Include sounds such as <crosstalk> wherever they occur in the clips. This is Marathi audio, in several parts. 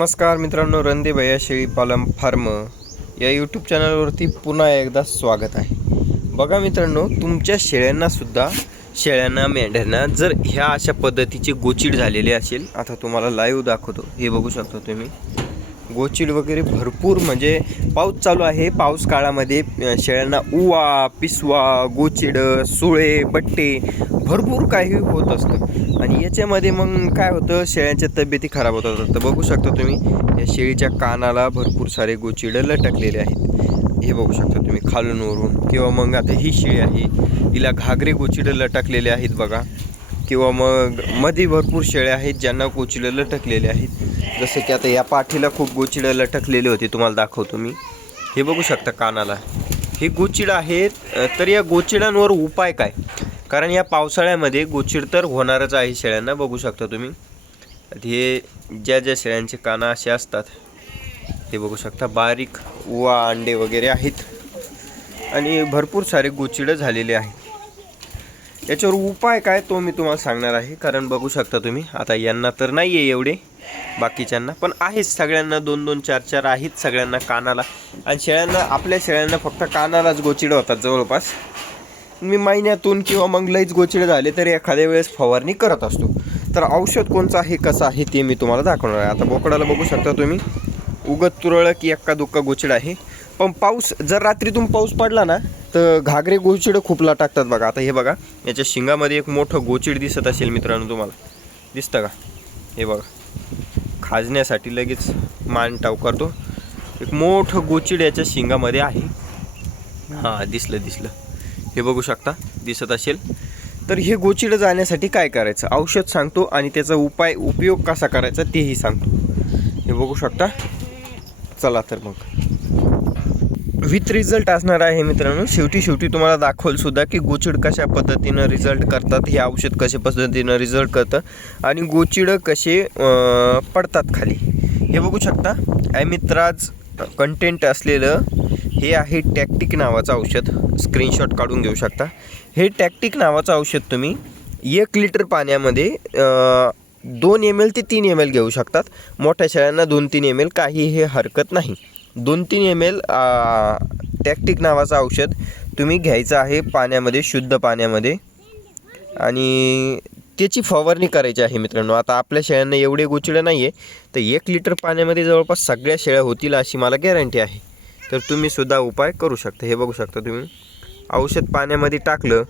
नमस्कार मित्रांनो रंदे भैया शेळी पालन फार्म या यूट्यूब चॅनलवरती पुन्हा एकदा स्वागत आहे. बघा मित्रांनो तुमच्या शेळ्यांनासुद्धा शेळ्यांना मेंढ्यांना जर ह्या अशा पद्धतीची गोचिड झालेली असेल आता तुम्हाला लाईव्ह दाखवतो. हे बघू शकता तुम्ही. गोचिड वगैरे भरपूर म्हणजे पाऊस चालू आहे. पाऊस काळामध्ये शेळ्यांना उवा पिसवा गोचिड सुळे बट्टे भरपूर काही होत असतं. आणि याच्यामध्ये मग काय होतं शेळ्यांच्या तब्येती खराब होतात तर बघू शकता तुम्ही या शेळीच्या कानाला भरपूर सारे गोचिड लटकलेले आहेत. हे बघू शकता तुम्ही खालून वरून किंवा मग आता ही शेळी आहे हिला घागरे गोचिड लटकलेले आहेत बघा. किंवा मग मध्ये भरपूर शेळ्या आहेत ज्यांना गोचिडं लटकलेले आहेत. जसं की आता या पाठीला खूप गोचिडं लटकलेले होते तुम्हाला दाखवतो मी. हे बघू शकता कानाला. हे गोचिड आहेत तर या गोचिडांवर उपाय काय? कारण या पावसाळ्यामध्ये गोचिड तर होणारच आहे शेळ्यांना बघू शकता तुम्ही. हे ज्या ज्या शेळ्यांचे कानं असे असतात हे बघू शकता बारीक उवा अंडे वगैरे आहेत. आणि भरपूर सारे गोचिडं झालेले आहेत. याच्यावर उपाय काय तो मी तुम्हाला सांगणार आहे. कारण बघू शकता तुम्ही आता यांना तर नाही आहे एवढे बाकीच्यांना. पण आहेच सगळ्यांना दोन दोन चार चार आहेत सगळ्यांना कानाला. आणि शेळ्यांना आपल्या शेळ्यांना फक्त कानालाच गोचिडं होतात जवळपास. मी महिन्यातून किंवा मग लईच गोचिडे झाले तर एखाद्या वेळेस फवारणी करत असतो. तर औषध कोणचं आहे कसं आहे ते मी तुम्हाला दाखवणार आहे. आता बोकडाला बघू शकता तुम्ही उगत तुरळक की एक्का दुक्का गोचिड आहे. पण पाऊस जर रात्रीतून पाऊस पडला ना तर घागरे गोचिडं खूपला टाकतात बघा. आता हे बघा याच्या शिंगामध्ये एक मोठं गोचिड दिसत असेल मित्रांनो तुम्हाला. दिसतं का? हे बघा. खाजण्यासाठी लगेच मान टाव करतो. एक मोठं गोचिड याच्या शिंगामध्ये आहे. हां दिसलं दिसलं. हे बघू शकता दिसत असेल. तर हे गोचिडं जाण्यासाठी काय करायचं? औषध सांगतो आणि त्याचा उपाय उपयोग कसा करायचा तेही सांगतो. हे बघू शकता? चला तर मग. विथ रिझल्ट असणार आहे मित्रांनो. शेवटी शेवटी तुम्हाला दाखवल सुद्धा की गोचिड कशा पद्धतीनं रिझल्ट करतात हे औषध कशा पद्धतीनं रिझल्ट करतं आणि गोचिडं कसे पडतात खाली. हे बघू शकता. ॲमित्राज कंटेंट असलेलं हे आहे टॅक्टिक नावाचं औषध. स्क्रीनशॉट काढून घेऊ शकता. हे टॅक्टिक नावाचं औषध तुम्ही एक लिटर पाण्यामध्ये दोन एम एल ते तीन एम एल घेऊ शकतात. मोठ्या शेळ्यांना दोन तीन एम एल काही हे हरकत नाही. दोन तीन एम एल टॅक्टिक नावाचं औषध तुम्ही घ्यायचं आहे पाण्यामध्ये शुद्ध पाण्यामध्ये. आणि त्याची फवारणी करायची आहे मित्रांनो. आता आपल्या शेळ्यांना एवढे गोचिडं नाही आहे तर एक लिटर पाण्यामध्ये जवळपास सगळ्या शेळ्या होतील अशी मला गॅरंटी आहे. तर तुम्ही सुद्धा उपाय करू शकता. हे बघू शकता तुम्ही. औषध पाण्यामध्ये टाकलं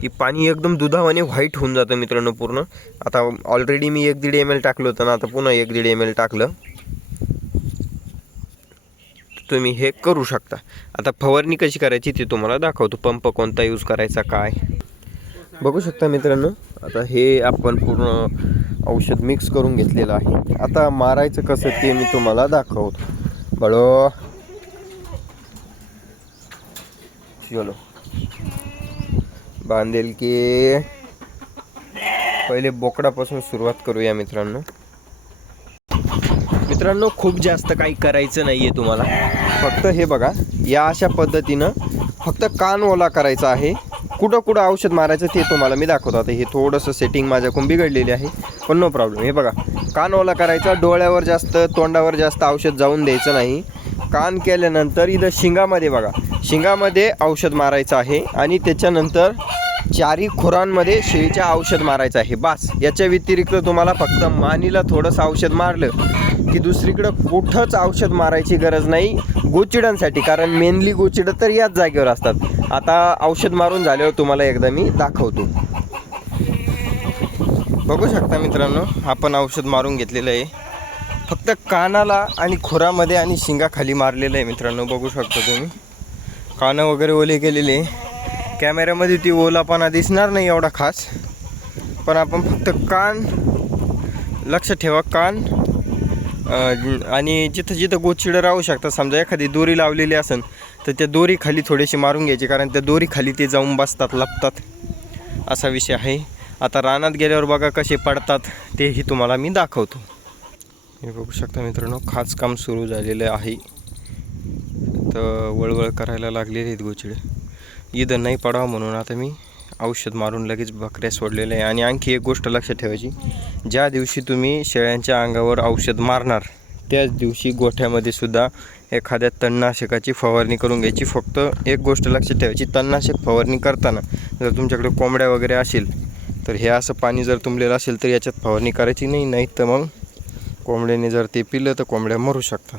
की पाणी एकदम दुधावाने व्हाईट होऊन जातं मित्रांनो पूर्ण. आता ऑलरेडी मी एक दीड एम एल टाकलं होतं ना आता पुन्हा एक दीड एम एल टाकलं. तुम्ही हे करू शकता. आता फवारणी कशी करायची ती तुम्हाला दाखवतो. पंप कोणता यूज करायचा काय? बघू शकता मित्रांनो आता हे आपण पूर्ण औषध मिक्स करून घेतलेलं आहे. आता मारायचं कसं ते मी तुम्हाला दाखवतो. बळो. चलो. बांधेल की. पहिले बोकडापासून सुरुवात करूया मित्रांनो. मित्रांनो खूप जास्त काही करायचं नाही आहे तुम्हाला. फक्त हे बघा या अशा पद्धतीनं फक्त कान ओला करायचा आहे. कुठं कुठं औषध मारायचं ते तुम्हाला मी दाखवतो. आता हे थोडंसं सेटिंग माझ्याकडून बिघडलेली आहे पण नो प्रॉब्लेम हे बघा कान ओला करायचा डोळ्यावर जास्त तोंडावर जास्त औषध जाऊन द्यायचं नाही. कान केल्यानंतर इथं शिंगामध्ये बघा शिंगामध्ये औषध मारायचं आहे आणि त्याच्यानंतर चारी खुरांमध्ये शेळीच्या औषध मारायचं आहे. बास याच्या व्यतिरिक्त तुम्हाला फक्त मानीला थोडंसं औषध मारलं की दुसरीकडं कुठंच औषध मारायची गरज नाही गोचिडांसाठी कारण मेनली गोचिडं तर याच जागेवर असतात. आता औषध मारून झाल्यावर तुम्हाला एकदा मी दाखवतो. बघू शकता मित्रांनो आपण औषध मारून घेतलेलं आहे. फक्त कानाला आणि खुरामध्ये आणि शिंगाखाली मारलेलं आहे मित्रांनो बघू शकता तुम्ही. कानं वगैरे ओले केलेले कॅमेऱ्यामध्ये ती ओलापणा दिसणार नाही एवढा खास. पण आपण फक्त कान लक्ष ठेवा कान. आणि जिथं जिथं गोचिडं राहू शकतात समजा एखादी दोरी लावलेली असेल तर त्या दोरी खाली थोडीशी मारून घ्यायची कारण त्या दोरी खाली ते जाऊन बसतात लपतात. असा विषय आहे. आता रानात गेल्यावर बघा कसे पडतात तेही तुम्हाला मी दाखवतो. हे बघू शकता मित्रांनो खास काम सुरू झालेलं आहे. तर वळवळ करायला लागलेले आहेत गोचिडे. इथं नाही पडावं म्हणून आता मी औषध मारून लगेच बकऱ्या सोडलेल्या आहे. आणि आणखी एक गोष्ट लक्षात ठेवायची ज्या दिवशी तुम्ही शेळ्यांच्या अंगावर औषध मारणार त्याच दिवशी गोठ्यामध्ये सुद्धा एखाद्या तणनाशकाची फवारणी करून घ्यायची. फक्त एक गोष्ट लक्षात ठेवायची तणनाशक फवारणी करताना जर तुमच्याकडे कोंबड्या वगैरे असेल तर हे असं पाणी जर तुंबलेलं असेल तर याच्यात फवारणी करायची नाही नाही तर मग कोंबड्याने जर ते पिलं तर कोंबड्या मरू शकतात.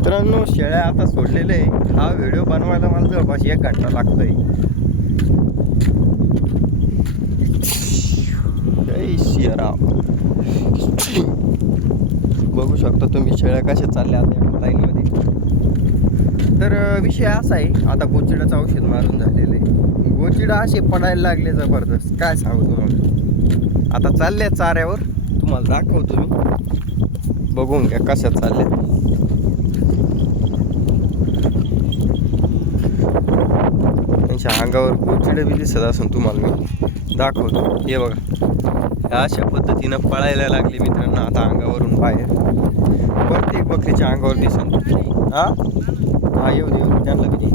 मित्रांनो शेळ्या आता सोडलेले आहे हा व्हिडिओ बनवायला मला जवळपास एक घंटा लागतोय. बघू शकता तुम्ही शेळ्या कशा चालल्या आता लाईनमध्ये. तर विषय असा आहे आता गोचिडाचं औषध मारून झालेलं आहे. गोचिडा असे पडायला लागले जबरदस्त. काय सांगू तुम्हाला? आता चालले चाऱ्यावर तुम्हाला दाखवतो मी. बघून घ्या कशा चालल्या त्यांच्या अंगावर गोचिडं बी दिसत असून तुम्हाला मी दाखवतो. हे बघा. अशा पद्धतीनं पळायला लागले मित्रांनो. आता अंगावरून बाहेर. प्रत्येक बकरीच्या अंगावर दिसून हा? हा येऊ दे त्यांना बी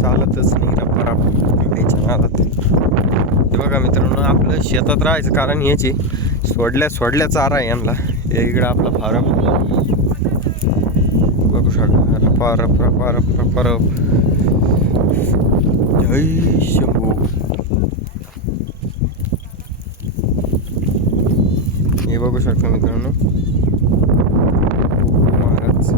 चालतच नाही रप्पा रप्पा हे बघा मित्रांनो आपलं शेतात राहायचं कारण याची सोडल्या सोडल्या चारा यांना. इकडं आपला फारम. बघू शकता रपा रप रपा जय शंभू. हे बघू शकता मित्रांनो. महाराज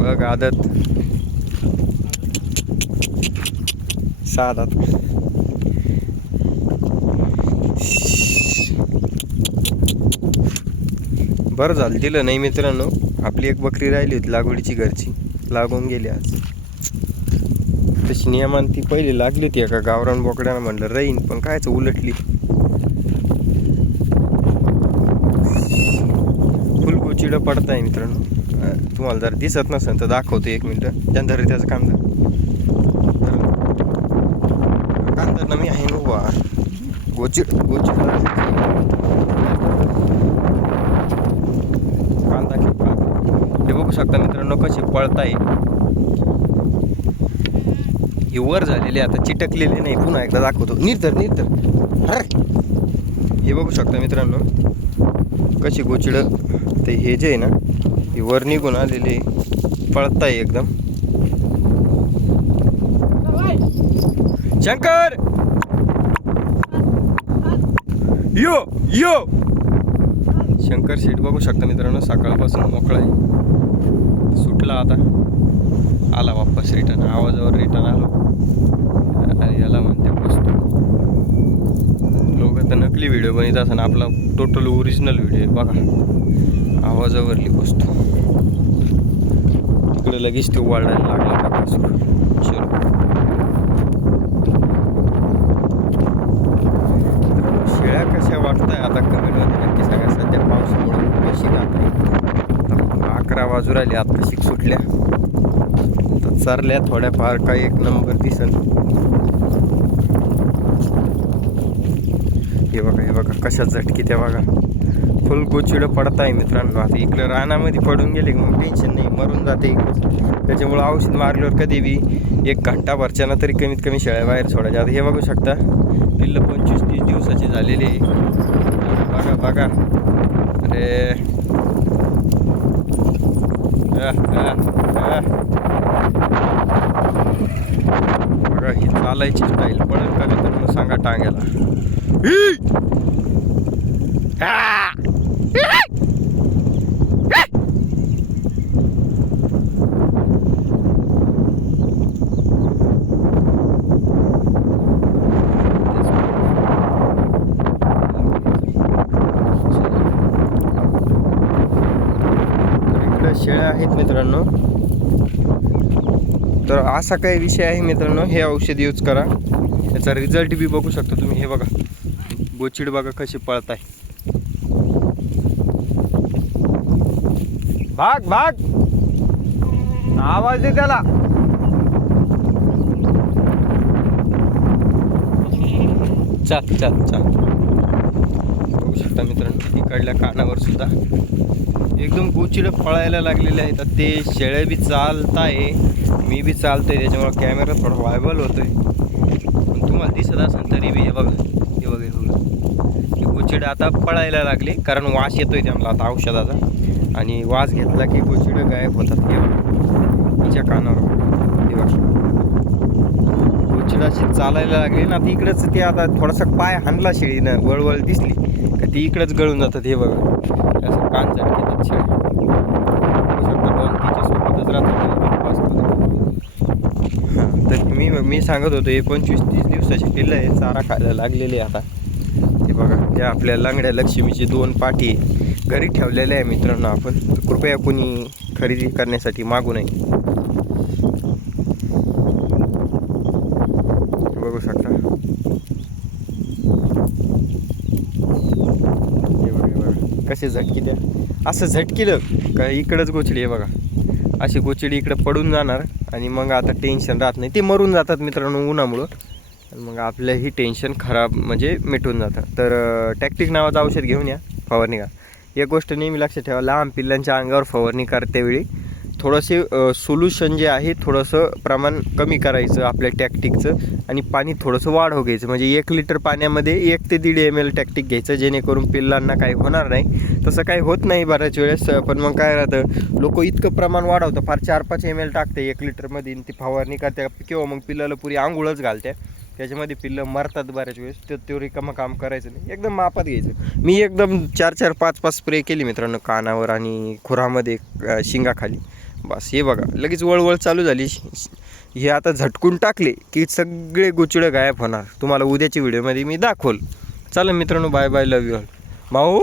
बघ आदत. साधात बरं झालं दिलं नाही मित्रांनो. आपली एक बकरी राहिली होती लागवडीची घरची. लागून गेली आज. तशी नियमान ती पहिली लागली होती एका गावरान बोकड्यानं म्हणलं राहीन पण कायच उलटली. फुल पडताय मित्रांनो. तुम्हाला जर दिसत नसेल तर दाखवतो एक मिनटं. त्यानंतर त्याचं काम झालं कांदा ना मी आहे ना वा गोचिड गोचिड कांदा. हे बघू शकता मित्रांनो कसे पळताय हे वर झालेले आता चिटकलेले नाही पुन्हा एकदा दाखवतो. निर्तर निर्तर अरे! हे बघू शकता मित्रांनो कशी गोचिड ते हे जे आहे ना हे वर निघून आलेले पळताय एकदम. शंकर! यो यो! शंकर शेट बघू शकता मित्रांनो सकाळपासून मोकळा आहे. सुटला आता. आला वापस रिटर्न आवाजावर रिटर्न आलो. याला म्हणते बसतो. लोक तर नकली व्हिडिओ बनवत असं आपला टोटल ओरिजिनल व्हिडिओ आहे बघा. आवाजावरली बसतो. तिकडे लगेच ते वाढायला लागला चलो. मित्रांनो, कशा वाटत आहे आता कमेंटमध्ये नक्की सांगा. सध्या पावसामुळे कशी जाते अकरा वाजू राहिले आता शिक सुटल्या? तर चारल्या थोड्याफार काही एक नंबर दिसन हे बघा हे बघा कशा झटकी त्या बघा. फुल गोचिडं पडत आहे मित्रांनो. आता इकडं रानामध्ये पडून गेले की मग टेन्शन नाही मरून जाते. त्याच्यामुळं औषध मारल्यावर कधी बी एक घंटा भरच्यानं तरी कमीत कमी शेळ्या बाहेर सोडायच्या. आता हे बघू शकता. पिल्लं पंचवीस तीस दिवसाची झालेली आहे. बघा बघा. अरे. बघा ही चालायची स्टाईल पडेल का मित्रांनो सांगा टांग्याला ही! आ! इकडे आहेत मित्रांनो. तर असा काही विषय आहे मित्रांनो हे औषध यूज करा. याचा रिझल्ट बी बघू शकता तुम्ही. हे बघा. बोचिड बघा कशी पळत आहे. भाग भाग. आवाज दे त्याला. चल चल चल. शकता मित्रांनो इकडल्या कानावर सुद्धा. एकदम गोचिडं पळायला लागलेले आहेत. तर ते शेळे बी चालताय. मी बी चालतोय. त्याच्यामुळे कॅमेरा थोडा व्हायबल होतोय. पण तुम्हाला दिसत असेल तरी बी हे बघा. हे बघा हे गोचिडं आता पळायला लागले. कारण वास येतोय त्यांना आता औषधाचा. आणि वास घेतला की गोचिडं गायब होतात. हे बघा. तिच्या कानावर. हे बघा. गोचिडं अशी चालायला लागली ना आता इकडंच ते आता थोडासा पाय हाणला शेळीनं. वळवळ दिसली. ती इकडंच गळून जातात हे बघा. असं कान झालं हां तर मी मी सांगत होतो एकोणवीस तीस दिवसाची पिल्लं आहे चारा खायला लागलेली आहे आता. हे बघा त्या आपल्या लंगड्या लक्ष्मीची दोन पाठी घरी ठेवलेल्या आहे मित्रांनो आपण. कृपया कोणी खरेदी करण्यासाठी मागू नये. बघू शकता हे बघा हे बघा कसे झटकी द्या असं झटकिलं का इकडंच गोचडी आहे बघा. अशी गोचडी इकडं पडून जाणार आणि मग आता टेन्शन राहत नाही. ते मरून जातात मित्रांनो उन्हामुळं. आणि मग आपलंही टेन्शन खराब म्हणजे मिटून जातं. तर टॅक्टिक नावाचं औषध घेऊन या. फवारणी का एक गोष्ट नेहमी लक्षात ठेवा. लहान पिल्लांच्या अंगावर फवारणी करतेवेळी थोडंसे सोल्युशन जे आहे थोडंसं प्रमाण कमी करायचं आपल्या टॅक्टिकचं आणि पाणी थोडंसं वाढव घ्यायचं. म्हणजे एक लिटर पाण्यामध्ये एक ते दीड एम एल टॅक्टिक घ्यायचं जेणेकरून पिल्लांना काही होणार नाही. तसं काही होत नाही बऱ्याच वेळेस पण मग काय राहतं लोक इतकं प्रमाण वाढवतं फार चार पाच एम एल टाकते एक लिटरमध्ये ती फवारणी करते. किंवा मग पिल्लाला पुरी आंघोळच घालते. त्याच्यामध्ये पिल्लं मरतात बऱ्याच वेळेस. ते ते रिकामं काम करायचं नाही. एकदम मापात घ्यायचं. मी एकदम चार चार पाच पाच स्प्रे केली मित्रांनो कानावर आणि खुरामध्ये शिंगाखाली. बस हे बघा लगेच वळवळ चालू झाली. हे आता झटकून टाकले की सगळे गुचडं गायब होणार. तुम्हाला उद्याच्या व्हिडिओमध्ये मी दाखवल. चला मित्रांनो bye bye love you all माऊ?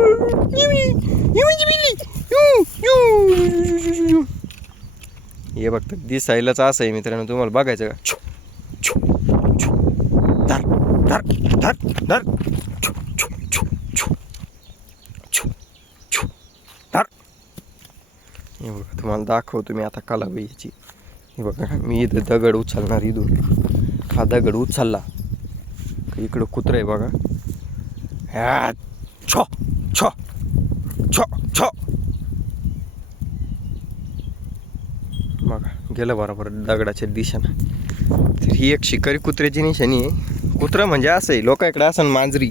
<laughs> हे बघता दिसायलाच असं आहे मित्रांनो तुम्हाला बघायचं का? धर धर धर धर छो धर. हे बघा तुम्हाला दाखवतो मी आता कलाबाई याची. हे बघा मी इथं दगड उचलणार इथून. हा दगड उचलला. इकडं कुत्रं आहे बघा. ह्या छो छो छो छो बघा गेलं बरोबर दगडाच्या दिशेनं. तर ही एक शिकारी कुत्र्याची निशाणी आहे. कुत्रं म्हणजे असं आहे लोकांकडे असं मांजरी.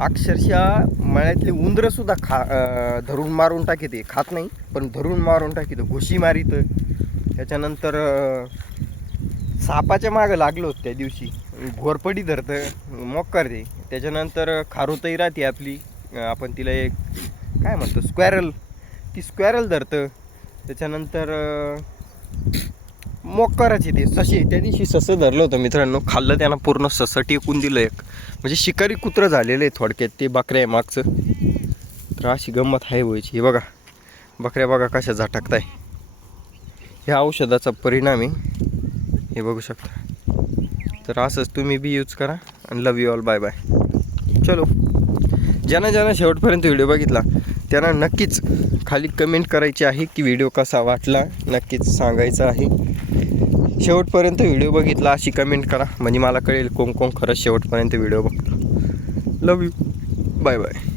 अक्षरशः मळ्यातले उंदरंसुद्धा खा धरून मारून टाकीते खात नाही पण धरून मारून टाकीत घुशी मारीत त्याच्यानंतर सापाच्या मागं लागलो त्या दिवशी. घोरपडी धरतं मग करते. त्याच्यानंतर खारुतही राहते आपली. आपण तिला एक काय म्हणतो स्क्वॅरल. ती स्क्वॅरल धरतं. त्याच्यानंतर अं, मोक्काराची ते सशी. त्या दिवशी ससं धरलं होतं मित्रांनो. खाल्लं त्यांना पूर्ण ससं टेकून दिलं एक. म्हणजे शिकारी कुत्रं झालेलं आहे थोडक्यात ते बकऱ्या आहे मागचं. तर अशी गंमत आहे व्हायची हे बघा. बकऱ्या बघा कशा झटकताय. ह्या औषधाचा परिणाम आहे. हे बघू शकता. तर असंच तुम्ही बी यूज करा आणि love you all bye bye चलो. ज्यांना ज्यांना शेवटपर्यंत व्हिडिओ बघितला त्यांना नक्कीच खाली कमेंट करायची आहे की व्हिडिओ कसा वाटला नक्कीच सांगायचं आहे. शेवटपर्यंत व्हिडिओ बघितला अशी कमेंट करा. म्हणजे मला कळेल कोण कोण खरंच शेवटपर्यंत व्हिडिओ बघतो. लव यू बाय बाय